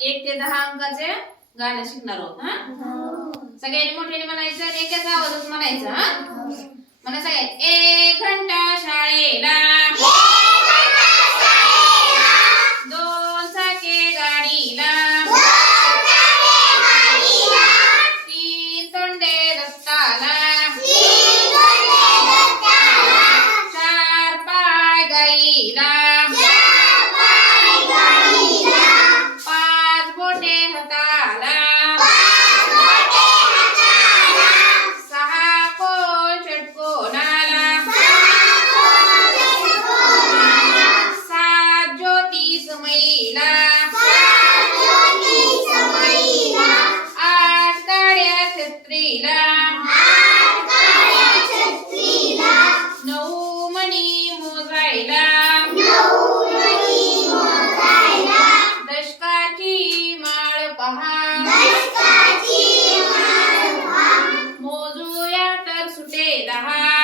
1 ते 10 अंकाचे गाणं शिकणार आहोत हा. सगळ्यांनी मोठ्याने म्हणायचं आणि एकाच आवाजात म्हणायचं हा. म्हणा सगळ्यांनी. 1 घंटा शाळेला, 2 चाके गाडीला, 3 तोंडे दत्ताला, 4 पाय गाईला, 5 बोटे हाताला, 6 कोण षटकोनाला, 7 ज्योती समईला, 8 गाड्या छत्रीला, 9 मणी मोजायला, दशकाची माळ पहा, मोजूया तर सुटे 10.